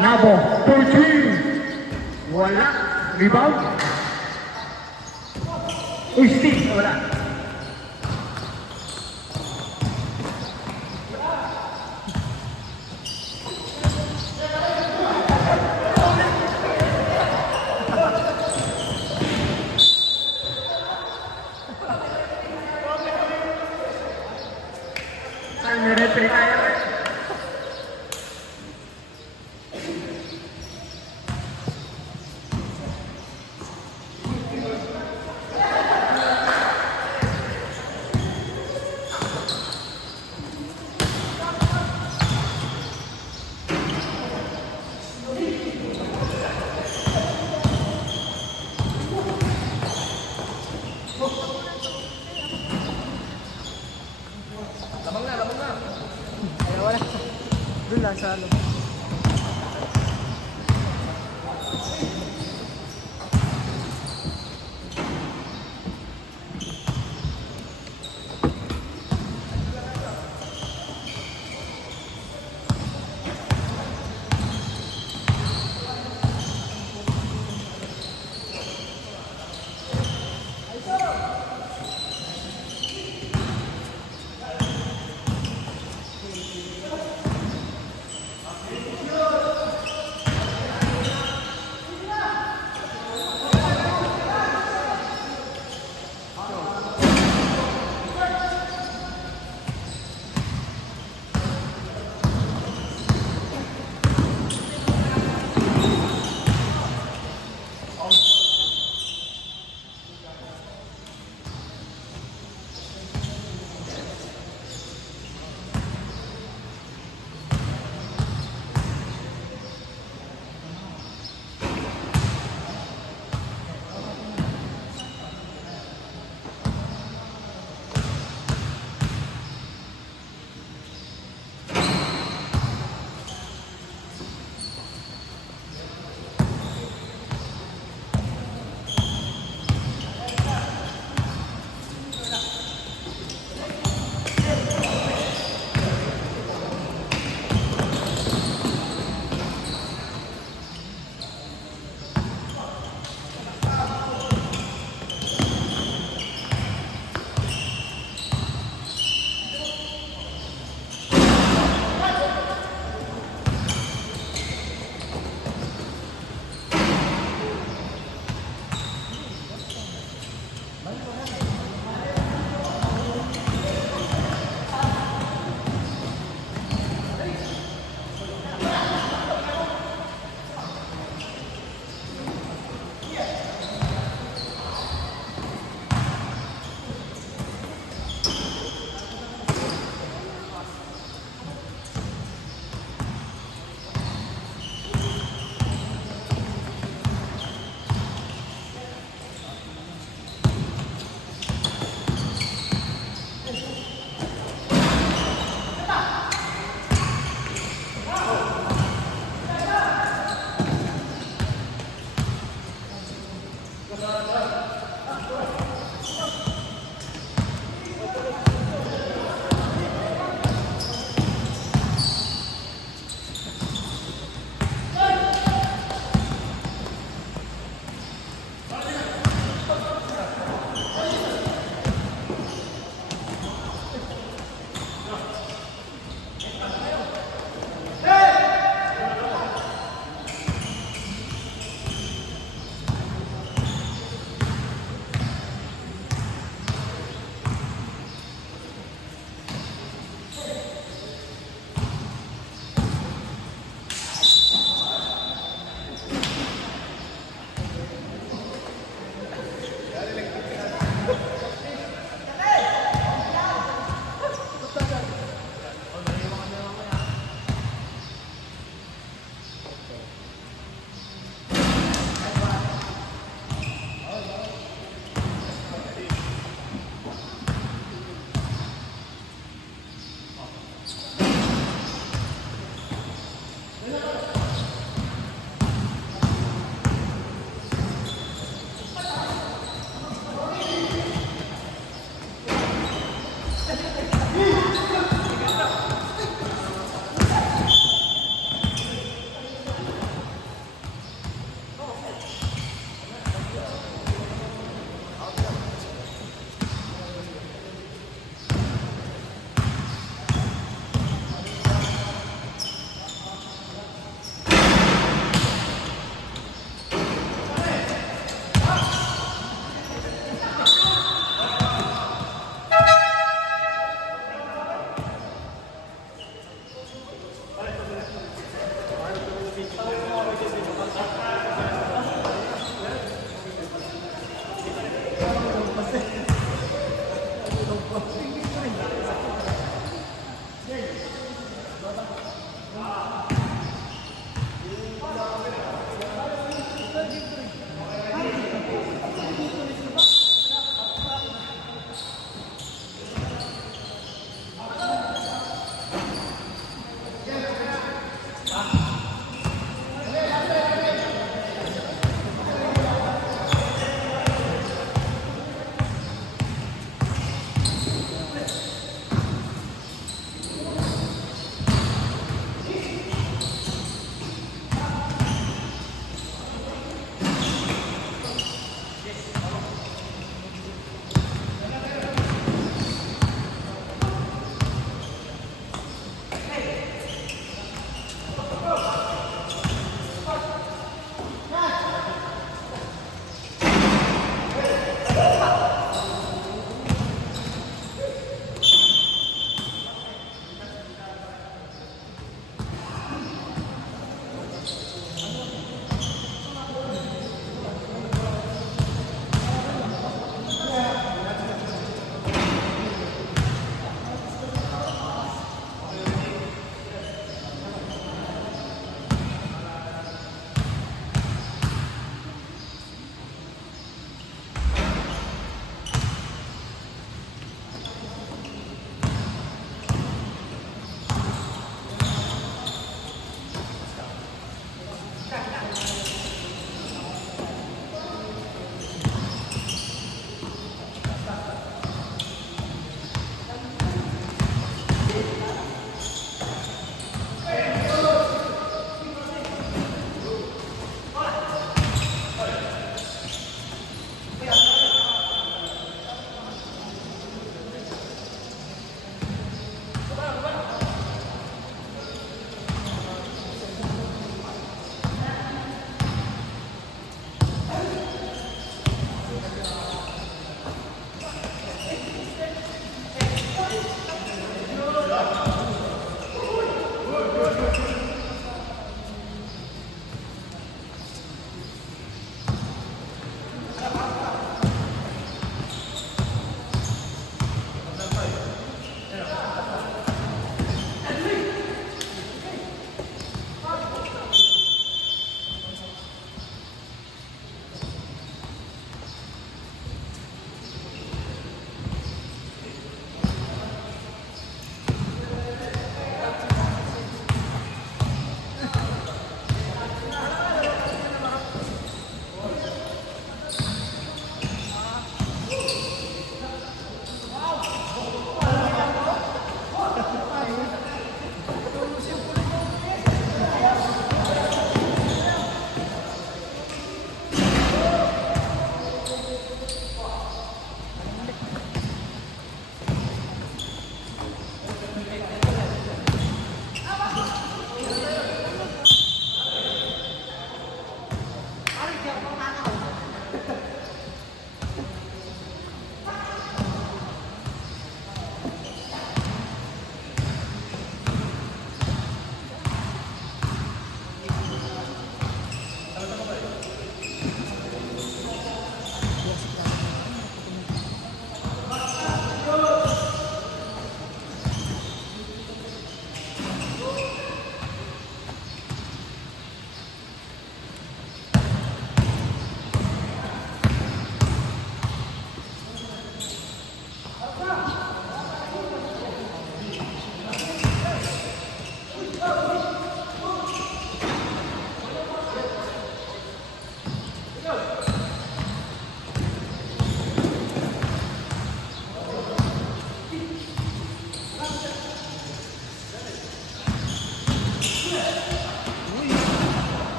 Nabo, 13. Wala. Rebound. Uy, Steve. Wala. Saan may referee tayo? Doon lang sa ano.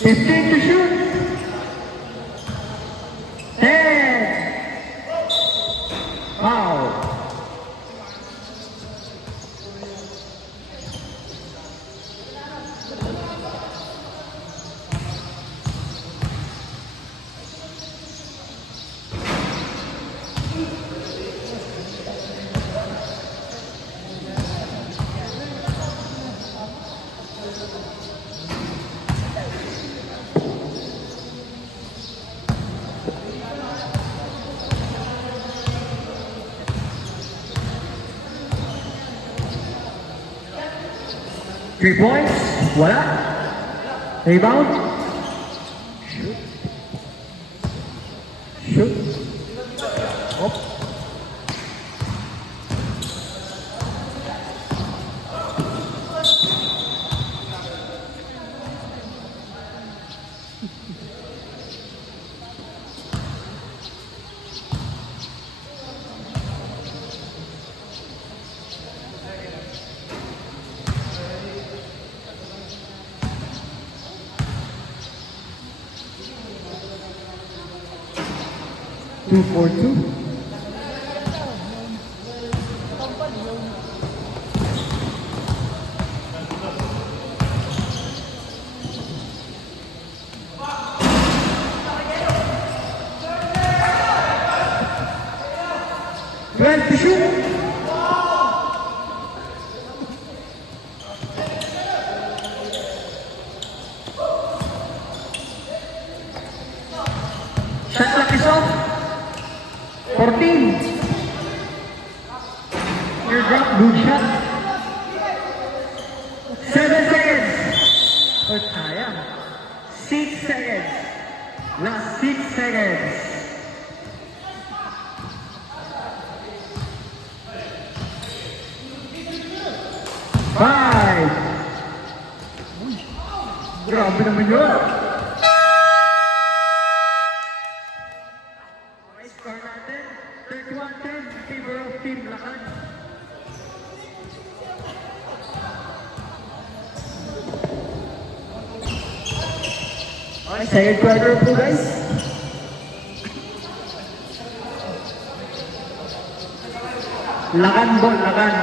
15 to shoot. 10. Foul. 3 points. Wala. Rebound. Shoot. Shoot. Op. Two for two. Well, to shoot. Shot clock is off. 14. Airdrop, good shot. 7 seconds. Oh, sayang. 6 seconds. Last 6 seconds. Five. Grabe naman yun. Okay, score natin. 31-10 in favor of Team Lakan. Okay, second quarter po guys. Lakan ball, Lakan.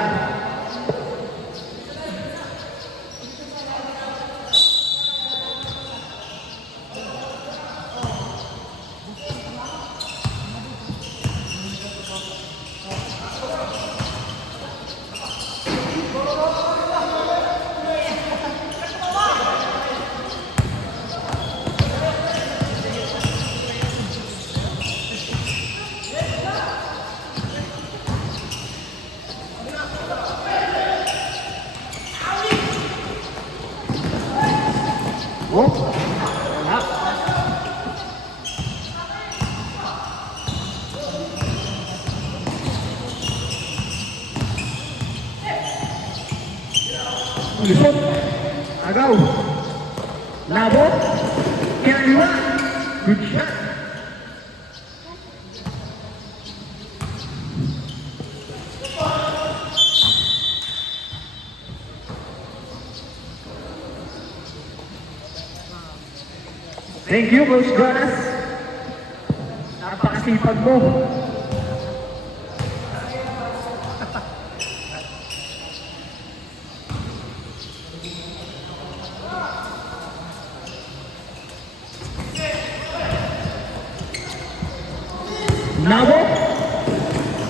Oh, wala. Ulisot. Agaw. Labo. Kinaliwa. Good shot. Thank you, Coach Jonas. Napakasipag mo. Nabo.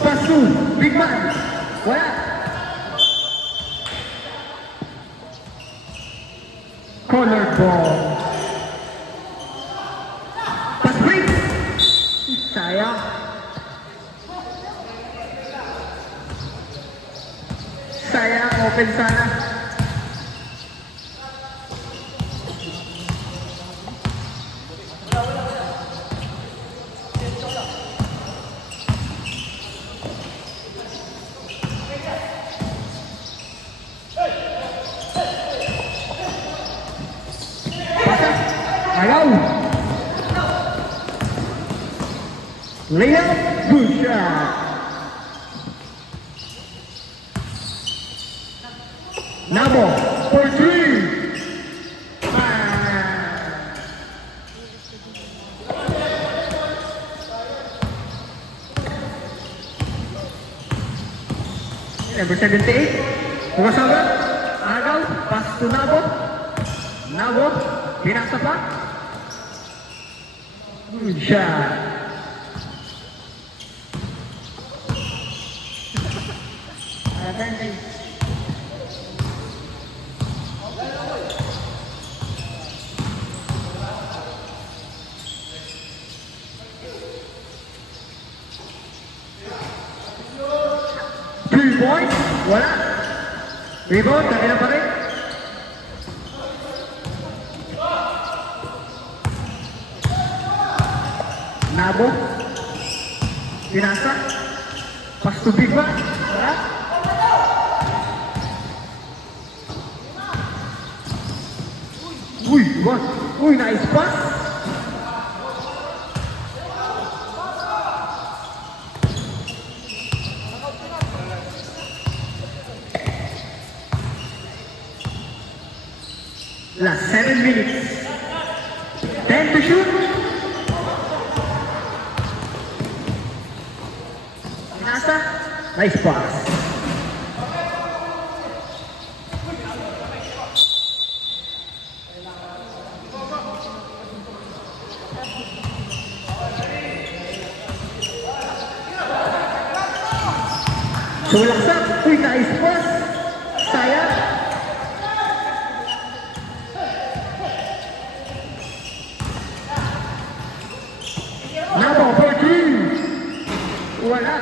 Pasu. Big man. Wala. Corner ball. Sayang. Sayang, open sana. Pasa. Ayaw. Layup, good shot. Nabo for 3. Number 78. Kumasaga. Agaw. Pass to Nabo. Nabo. Pinasa pa. Good shot. Advantage. Points, wala. Rebound, kanina pa rin. Nabo. Pinasa. Pass to Big Man. Wala. Uy, what? Uy, nice pass. Last 7 minutes. 10 to shoot. Nasa. Nice pass. Sulaksak. Uy, nice pass. Sayang. Nabo for 3. Wala.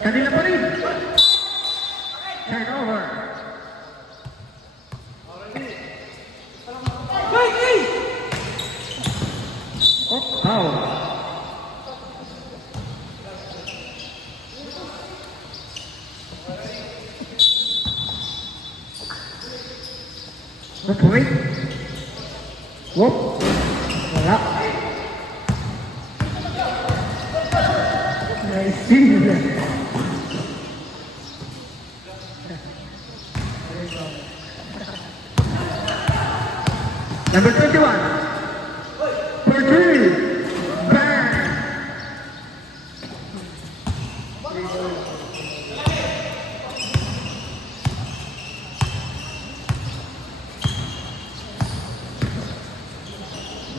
Kanila pa rin. Turnover. Oh, foul. Okay. Whoop. Wala. Nice steal. Number 21. For 3. Bang.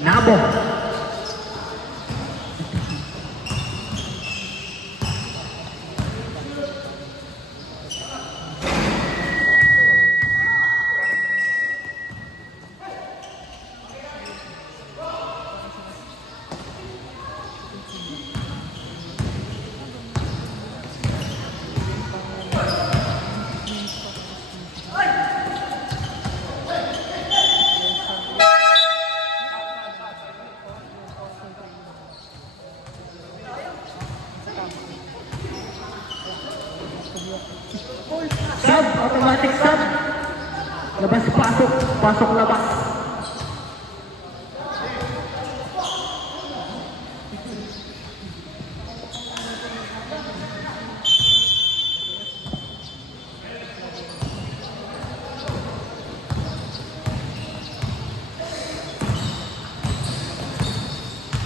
Nabo. Sub, automatic sub. Labas, pasok. Pasok, labas.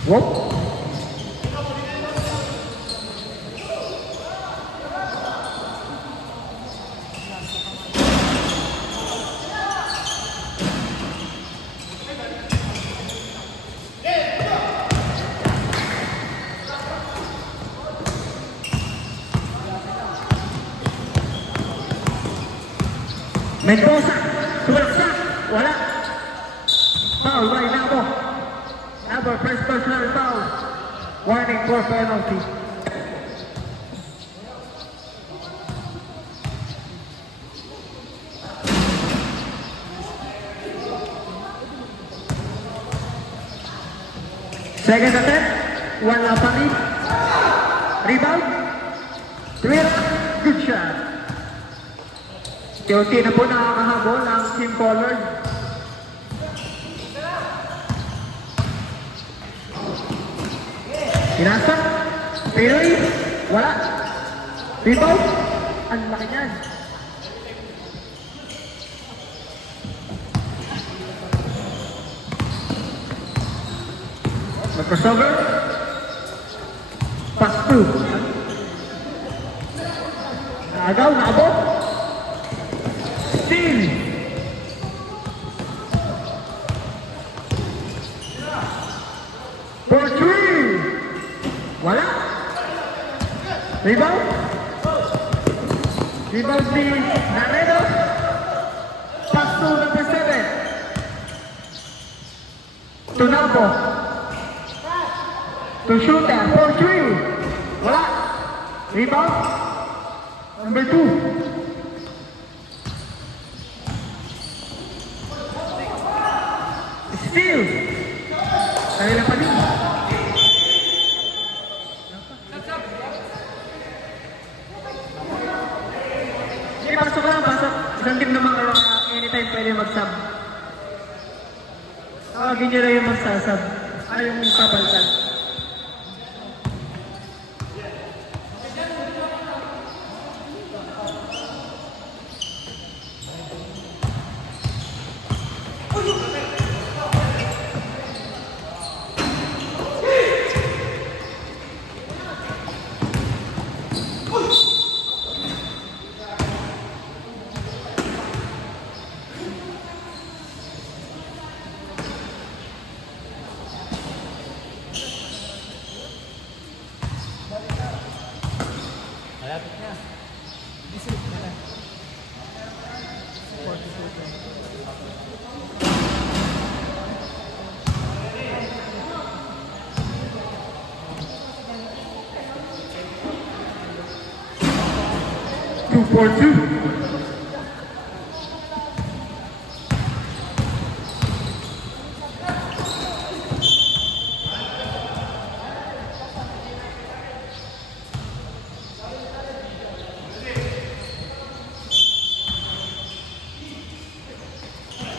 Whoop. Mendoza, sulaksak, wala. Foul by Nabo. Nabo, first personal foul. Warning for penalty. Second attempt, wala pa rin. Rebound. Tira, good shot. Unti na po nakakahabol ang team color. Pinasa. Pinoy. Wala. Rebound. Ang laki niyan. Crossover. Pass through. Agaw, Nabo. Steal. For 3. Wala. Rebound. Rebound ni Naredo. Pass to number 7. To Nabo. To shooter. For 3. Wala. Rebound. Number 2. Steal. Kanila pa din. Sige, pasok lang, pasok. Isang team naman kayo, anytime pwede mag-sub. Tawagin nyo lang yung magsasub. Yung kapaltan. Malapit na. District na lang. 42. 2-4-2.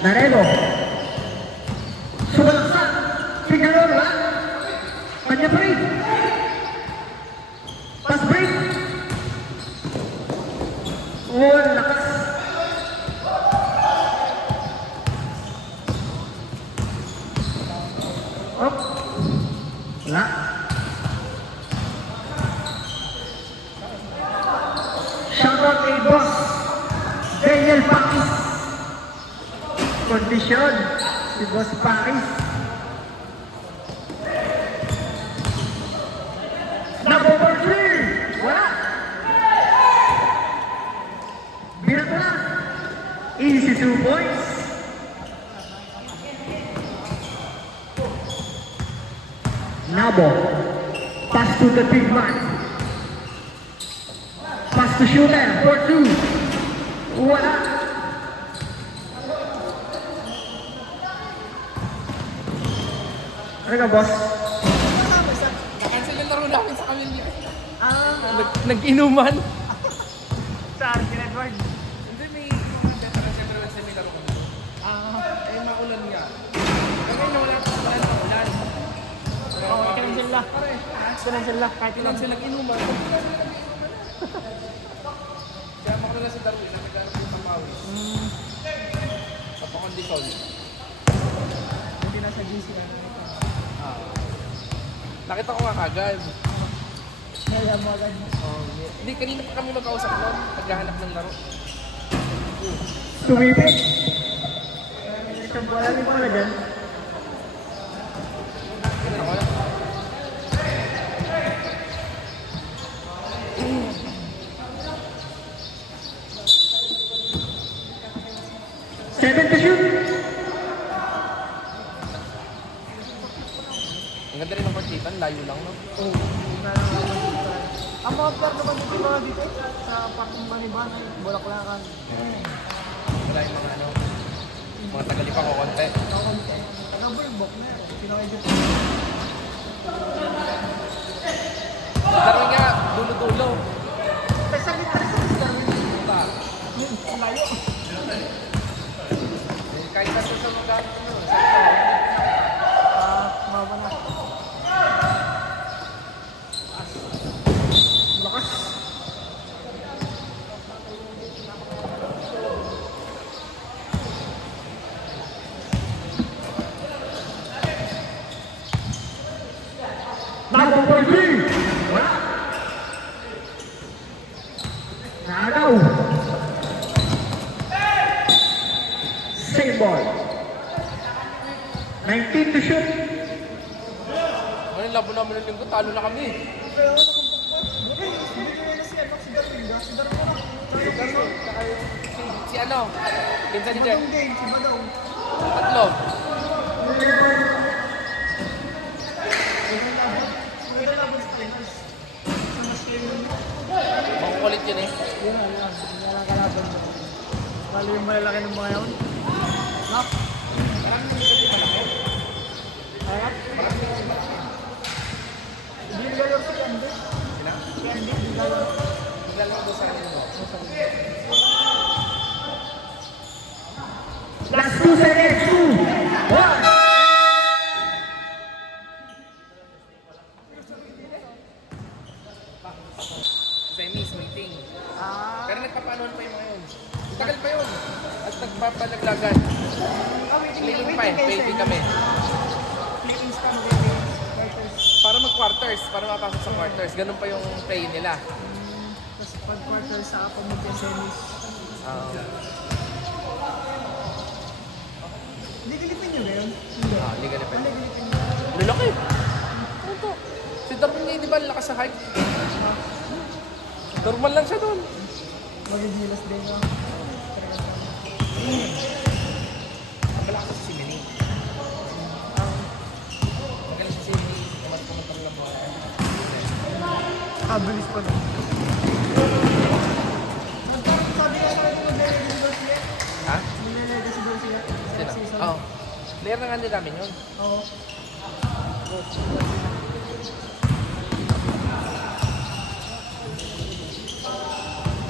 Narelo. Sumalaksak. Figueroa. Kanya break. Pass break. Oh, lakas. Up. Wala. Shoutout kay Boss Daniel Pakis. Kondisyon si Boss Pakis. Number 3. Wala. Birat na. Easy 2 points. Nabo. Pass to the big man. Pass to shooter. 4-2. Wala. Ano ka, boss? Nakancel yung laro namin sa Camille. Nag-inuman. Sa Arkin Edward. Hindi, may mga veteran siyempre lang may laro kami. Eh, maulan nga. Kami nawala pa ulan. Oo, kinansel na. Kinansel na. Kahit Ilang ilang sila inuman. Kaya makala na si Darwin na nagkaroon yung pamawis. Sa pakondisol. Hindi na sa GC. Nakita ko nga kagad. Kaya mo agad. Hindi, kanina pa kami magkausap noon. Naghahanap ng laro. Tumipid. Isang bola rin pala dyan. Ganun ako lang. Seven to shoot. Ang ganda rin ng partitan, layo lang, no? Oo. Hindi na lang ako dito. Ang mga player naman dito mga dito sa parking Banibanay, Bulaklakan. Wala yung mga ano, mga tagalipa ko konti. Taga-bulbok na yan. Pinakidyo. Darwin nga, dulo-dulo. Sa gitna sa Darwin. Diba? Ang layo. Kahit na sa mag-ano, Mama na. Lakas. Number 3. Wala. Nagaw. Same ball. 19 to shoot. Ano yung labo namin ng linggo, talo na kami. Si ano? Pinsan ni Jeff. Tatlo. Makukulit yun eh. Yun na lang. Hindi na lang kalaban mo. Bali yung malalaki ng mga yun. Nak. Harap. Hindi naglalaro si Andy. Si Andy, hindi naglalaro. Naglalaro doon sa kanila. seconds, 2, 1. Semis, waiting. Ah, Pero nagpapaanoan pa yung mga yun. Tagal pa yun. At nagpapalaglagan. Waiting kami. Philippines pa, waiting. Quarters. Para mag-quarters, para mapasok sa quarters. Ganun pa yung play nila. Tapos pag quarters sa ako mag-semis. Ligilipin nyo ba yun? Hindi. Liga na pa. Ligilipin nyo. Lalaki. Ano to? Si Darwin di ba lakas sa height? Normal lang siya doon. Magigilas din ako. Malakas si Mini. Magaling siya si Mini. Kamat-kamatang lang mo. Bilis pa lang. Sabi nga natin mag-legal sila. Ha? Mag-legal sila. Sino? Season. Oo. Player na nga din namin yun. Oo.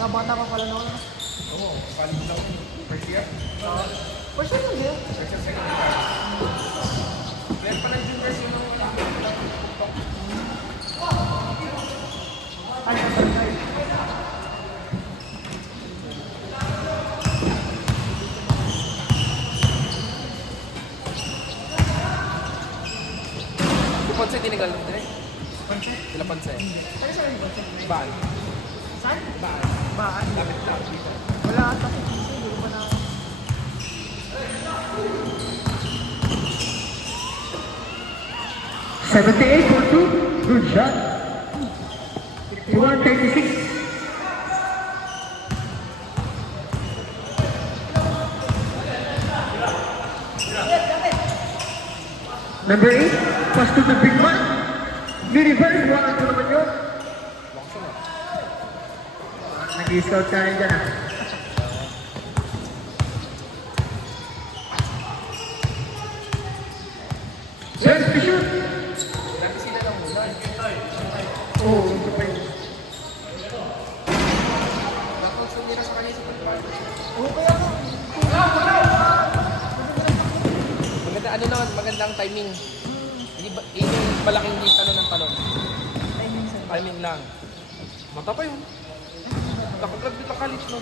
Bata pa pala noon. Oo. Palit lang. First year? For sure yun, eh. First year, second year. Player pa ng juniors yun. Ay, ay. Si Ponce tinigal lang din eh. Ponce? Sila Ponce. Saan saan yung Ponce? Baan. Saan? Baan. Baan? Lapit lang. Dito. Wala ata si Ponce. Hindi ko pa na... $78 for 2. Good shot. 51-36. Number 8, pass to the big man. Mini-verse, wakan ko naman yun. Nag-scout tayo dyan ah. Yes, to shoot. Dati sila lang muna. Oo, ito pa yun. Tapos nila sa kanya sa pagbago. Oo, kaya nga. Maganda, ano naman, magandang timing. Hindi ba, yun yung malaking dito ng talon. Timing sa... Timing lang. Mata pa yun. Kapag nagdito no?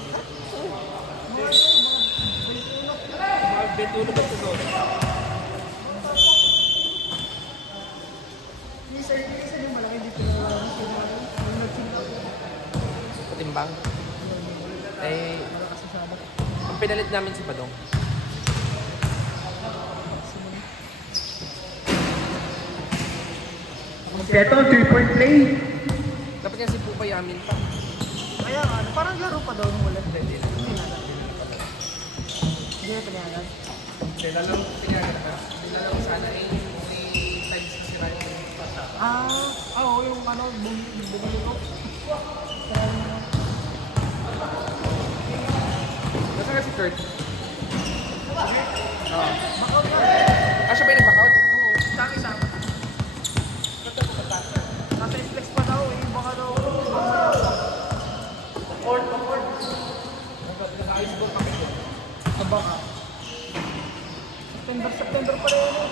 Mga 21 ba ito doon? Isa yung malaki dito na yung nag-sing-out. Patimbang. Eh, Malakas sa sabak. ang pinalit namin si Badong. Ito, 3-point play. Dapat nga si Pupay amin pa. Kaya nga, parang laro pa daw nung ulan. Hindi na. Hindi na pinayagan. Sila lang pinayagan na. Sila lang sana eh. Only times na si Ryan. Oo, yung ano, bumili ko. Nasa nga si Kurt? Oo. Backout nga. Siya ba yung nag-backout? Oo, sama. Nasa flex pa daw eh, baka daw. Baka. September pa rin yun eh.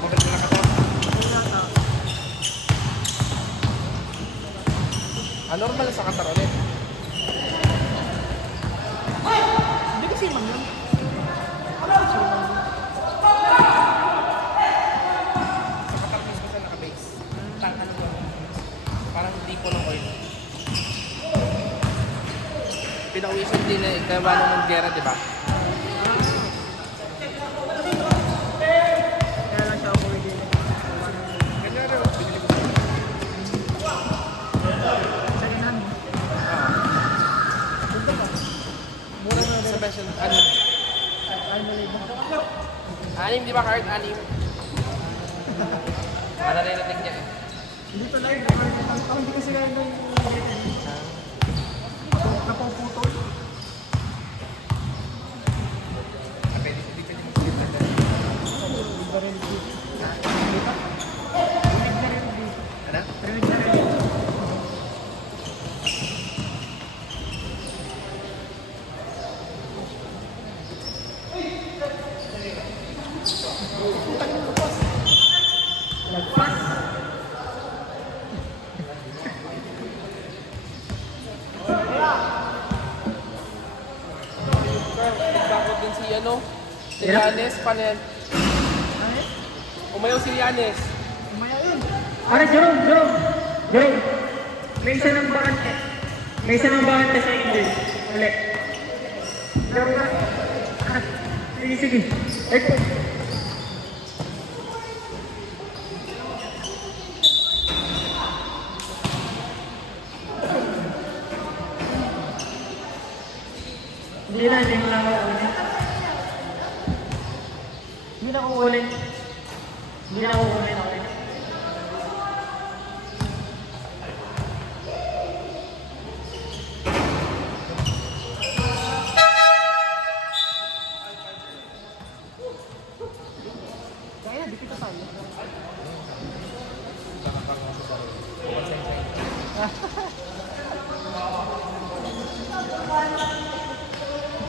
Maganda na ka normal sa Qatar ulit. Hindi kasi man yun. Sa Qatar mismo siya naka-base. Parang hindi po ng oil. Pinawisan din na gawa ng gera, di ba? Kaya lang siya umuwi din. Ganyan rin, binili ko siya. Second hand mo. Ganda ba? Mura na Sa rin. version, anim. Ay, mali ba? Anim, di ba, Card? Anim. Para rin natin niya eh. Dito lang. Ako hindi kasi kaya nung napaputol. Hindi pwede mag-flip na dyan. Iba rin dito. Dito? Rinig na rin dito. Ano? Rinig na rin. ano, si Yanes, panen. Umayaw si Yanes. Umaya yun. Ano, Jerome. May isa ng bakante. May isa ng bakante sa English. Ulit. Jerome na. Sige. Eko. Hindi mo lang ako ulit. Hindi na ako ulit. Kaya, di kita tayo.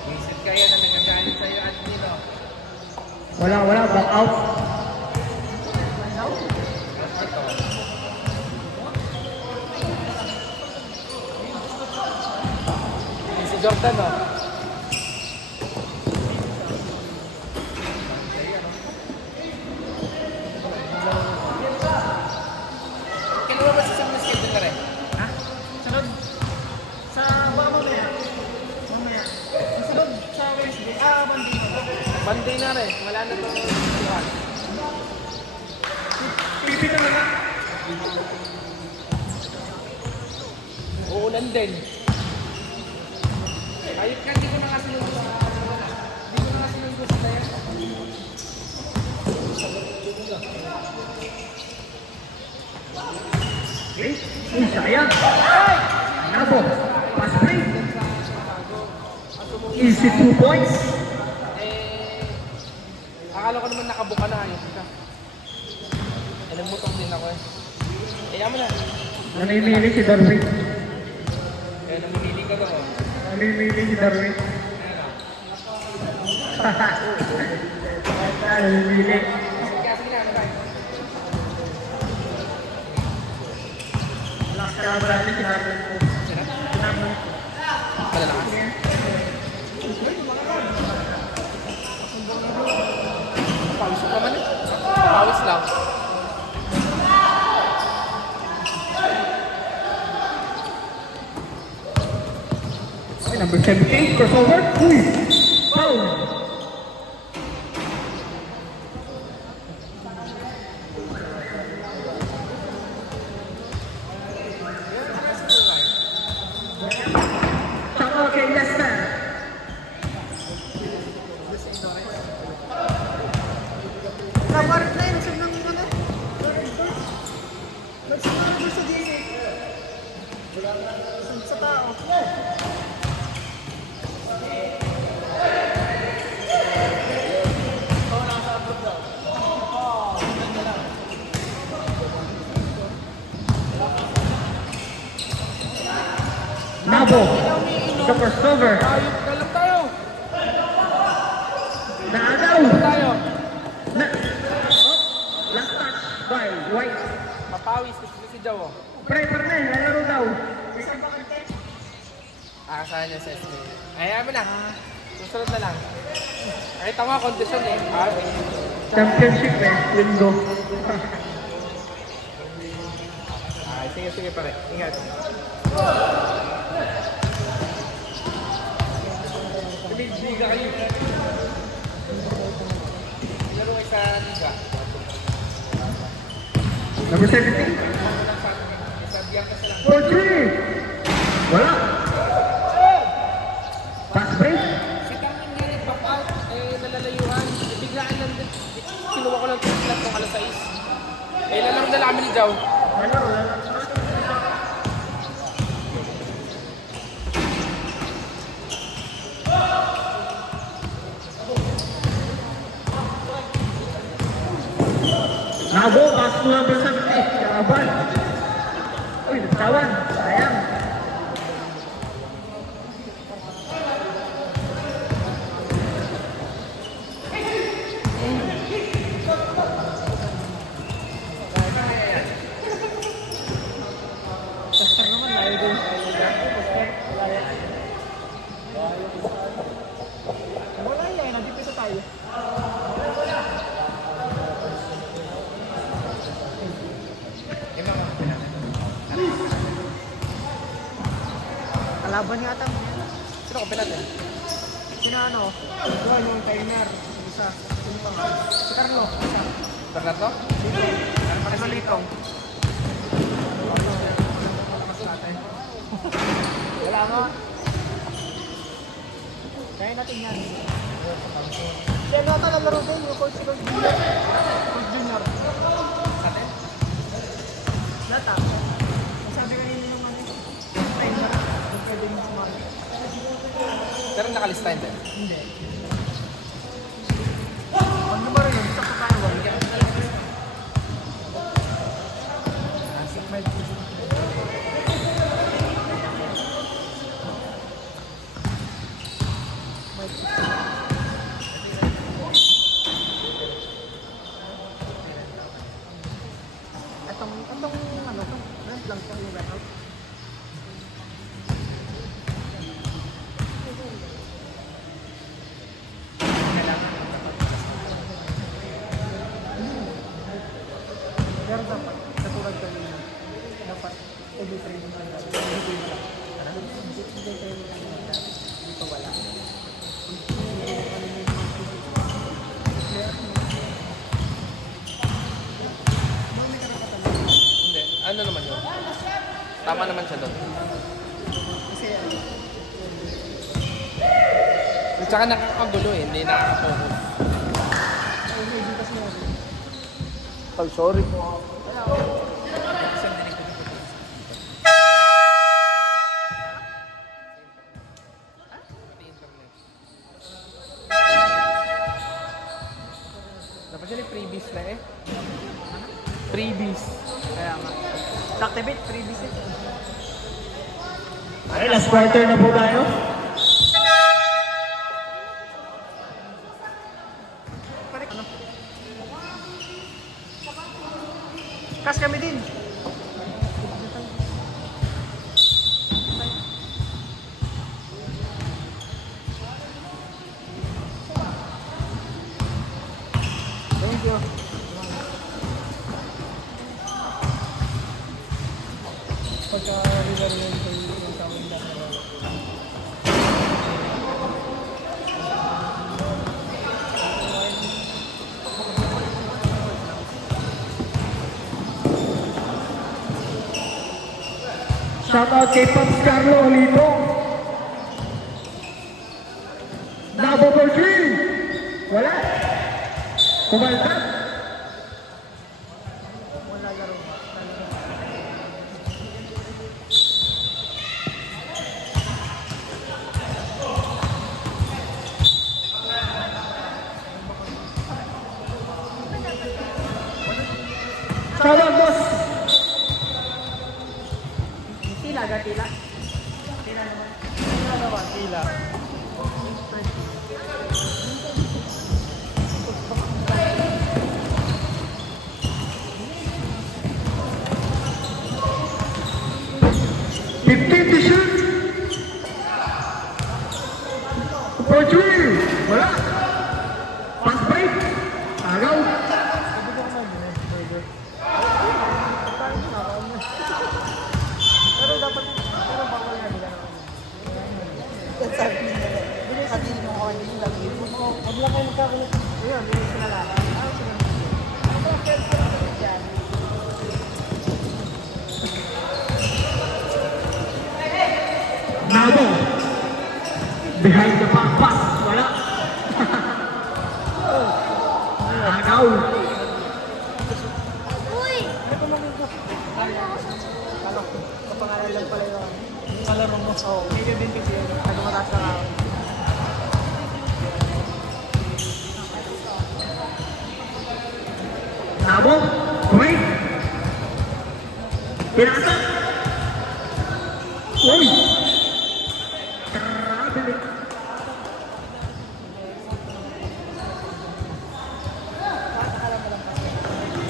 Isip kaya na nagagalit sa'yo at nilo. Wala, back out. Si Jordan, oh. Kinuha ba si Sam na schedule na rin? Ha? Sunod. Sa baka mamaya. Sunod sa Wednesday. Monday na. Monday na rin. Wala na itong iwan. Pipi na lang. Uulan din. Ayot ka, hindi ko na kasi nung gusto. Hindi ko na kasi nung gusto na yan. Okay. Sayang. Nabo. Pass play. Easy 2 points. Akala ko naman nakabuka na. Ayos ka. Nagmutok din ako eh. Kaya mo na. Namimili si Darwin. Kaya namimili ka ba? Namimili si Darwin. Namimili. Kaya sige na, ano tayo? Lakas ka ba natin si Darwin po? Malalakas. Pawis ko naman eh. Pawis lang. Okay, number 17, crossover. Uy! Foul! Tsaka kay Lester. Nabarit na yun. Saan nang ano? Ba't sumama sa DC? Sa tao. Nabo. The crossover. Ayot na lang tayo. Naagaw. Tayo. Na last touch by White. Mapawis kasi si Jow. Oh. Pre, lalaro daw. Saan yung ses mo? Ayaw mo na. Susunod na lang. Kahit ako kondisyon eh. Championship linggo. Sige pare. Ingat. Liga kayo. Laro kayo sa liga. Number 17. Sa Bianca sa lang. 4-3. Wala. Pass break. Si Carmen nga nag-back out. Nalalayuan. Biglaan lang din. Kinuha ko lang ito sila kung alas 6. Lalaro na lang kami ni Jow. Lalaro. Nabo, pass to number 17. Kaban. Uy, nagtawan. Sayang. Pastor naman, layo din. Pastor, wala yan. Wala yan, nandito Kalaban nga ata mo. Sino ka natin? Sino ano? Ito yung trainer. Isa. Sino pa nga? Si Carlo. Isa. Bernardo? Carlo Litong. Wala nga. Kaya natin yan. Kaya nata nalaro din yung Coach Junior. Coach Junior. Natin? Nata. Masabi kanina yung ano. Trainer. Yung pwede yung sumali. Pero nakalista yun din. Hindi. Pag numero yun, sakto tayo ba? Itong ano to? Rent lang siya yung rent. Pero dapat, katulad kanina, dapat every training na lang. Hindi training na lang. Dito wala. Hindi. Ano naman yun? Tama naman siya doon. Kasi At saka nakakagulo eh, hindi nakaka-focus. hindi kasi yan. Oh, sorry po. Dapat sila freebies na eh. Freebies. Kaya nga. Activate, freebies eh. Ay, last quarter na po tayo. Pare, ano? Kas kami din. Thank you. Pagka-river yun, yung tawag na. Shoutout kay Pops Carlo Olito. Double for three. Wala. Kumalta. Wala laro. Shoutout boss. Tila, gatila. Tila naman. Tila naman, tila. Fifteen to shoot. For three. Wala. Pass break. Agaw. Sabi ko naman yun eh, burger. Kain na ako. Pero dapat, pero bawal na nila naman. Sabi nila, sabihin mo ko hindi lagi mo. Huwag lang kayo magkakulit. Ayun, hindi sila lang. Ano sila? Nabo. Behind the back pass. Wala. Agaw. Uy! Ano pa mga ito? Ano? Kapangalan lang pala yun. Kalaro mo. Oo, may din kasi yun. Nagmataas na ako. Nabo. Wait. Pinasa. Uy. Grabe.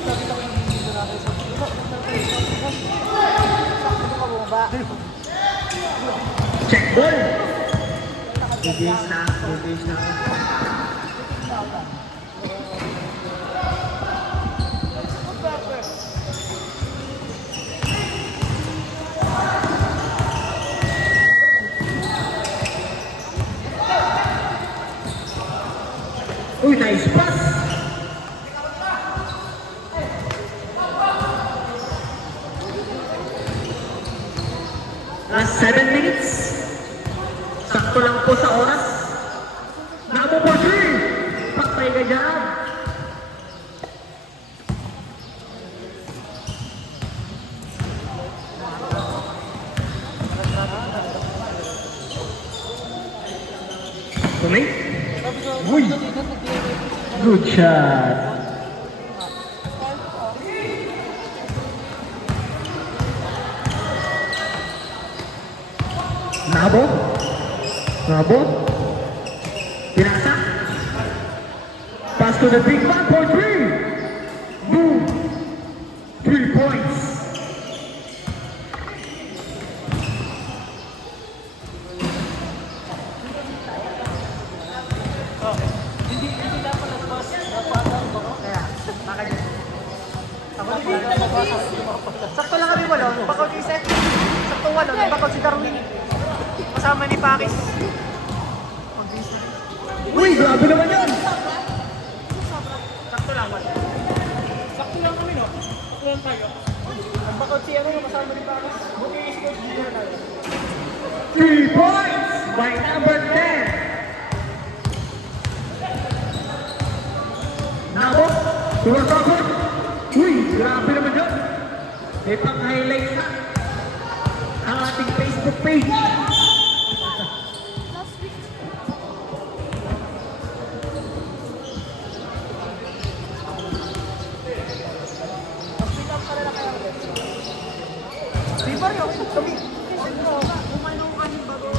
Sabi ko yung dito natin sa Sabi ko bumaba. Check ball. Bigis na. Bigis na. guys, pass! Last 7 minutes. Sakto lang po sa oras. Nabo po, 3! Patay ka dyan! Tuloy? Uy! Good shot! Nabo? Nabo? Pinasa? Pass to the big man for 3! Boom! 3 points! Hindi dapat nagpas. Dapat ang bako. Kaya, makanya. Ako hindi na mabasa. Sakto lang kami wala. Bakaw ni Seth. Sakto wala. Bakaw si Darwin. Kasama ni Pakis. Uy! Grabe naman yan! Sakto lang wala. Sakto lang kami, no? Sakto lang tayo. Ang bakaw si ano kasama ni Pakis. Buti is-score dito na tayo. 3 points by number 10! Nabo? Sumasakot? Uy! Grabe naman yan! May pang-highlight na ang ating Facebook page. Di ba rin ako kami? Kumain ako kanin bago.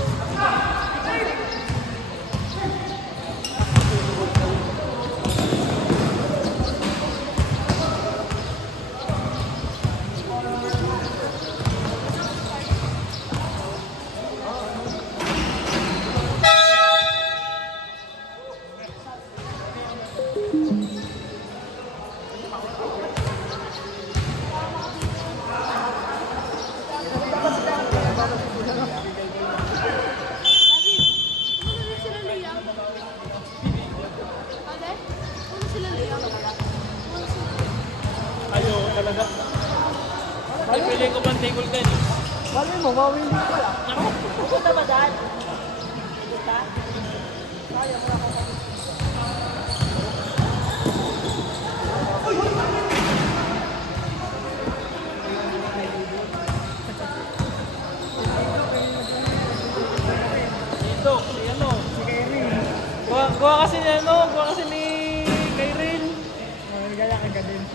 Ayaw talaga. Ay, pili ko bang table tennis? Malay mo, mawin mo pala. Pupunta ba dad? Dito, si ano? Si Kerry. Kuha kasi ni ano, kuha kasi ni Kyril. Gaya ka din.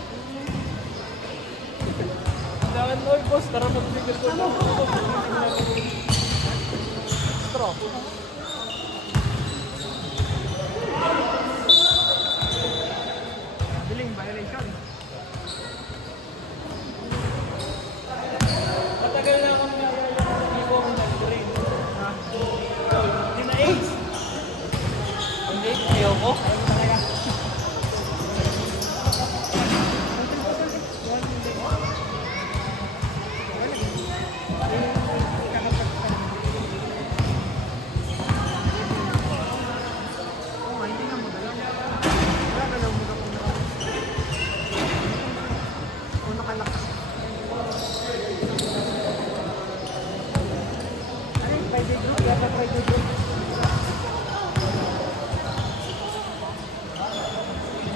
Kailangan mo, boss, tara mag-trigger ko. Straw. Biling violation. Matagal na akong hindi ko akong nag-train. Hindi na AIDS. Hindi, ayoko.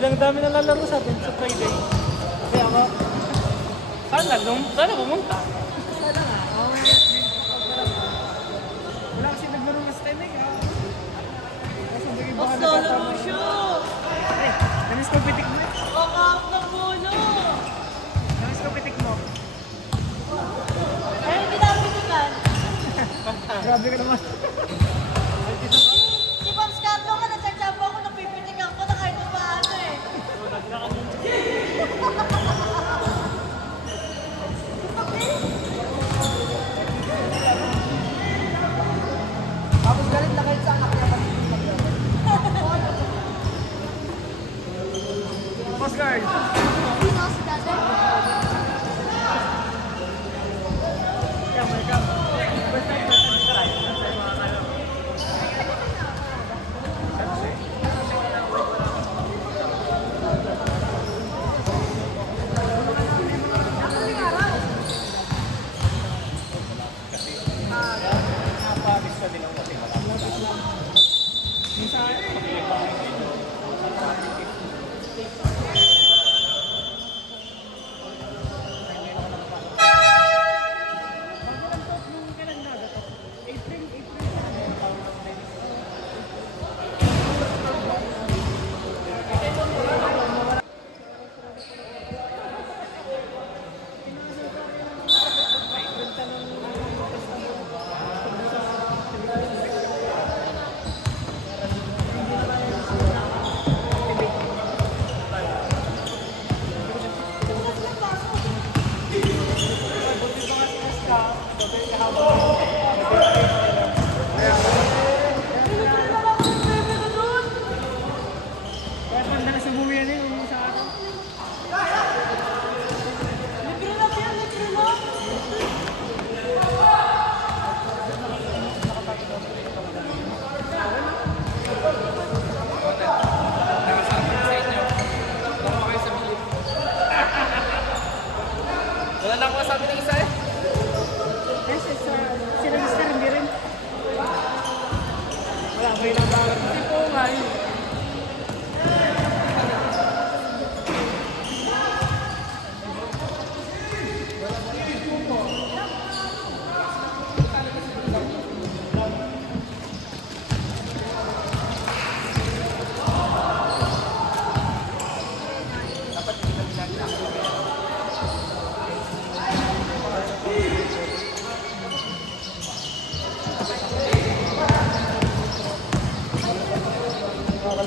Biglang dami na lalaro sa atin sa Friday. Kaya ako, sana pumunta. Wala kasi naglaro ng STM eh. Kasi hindi ba ka Solo nakatama? mo siya! Namis ko pitik mo. Wakap ng bulo! Namis ko pitik mo. Ay, hindi na pitikan. Grabe ka naman. Si Pops Carlo ka, nagsatsapa ako, napipitikan ko na kahit paano eh. Tapos galit na kahit sa anak niya. Boss guard. Sino si dati? Yeah, my God. First time na try.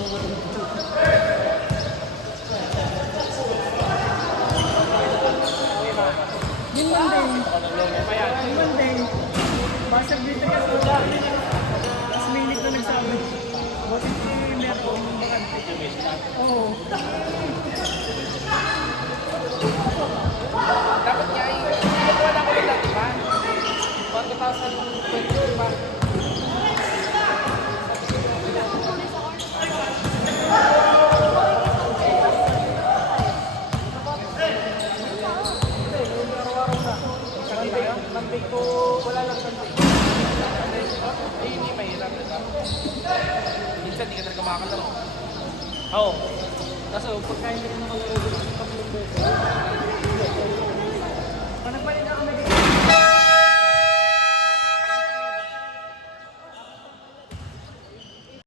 Yung Monday. Yung Monday. Basag dito ka sa last minute na nagsabi. Buti si Merko yung bakante. Oo. Dapat niya ay, wala ko lang dati pa. 2020 pa. Monday ko, wala lang Sunday. Ay, hindi mahirap. Minsan, di ka talaga makakalaro. Oo. Kaso, pagka hindi ka nakalaro, tatlong beses. Pag nagpalit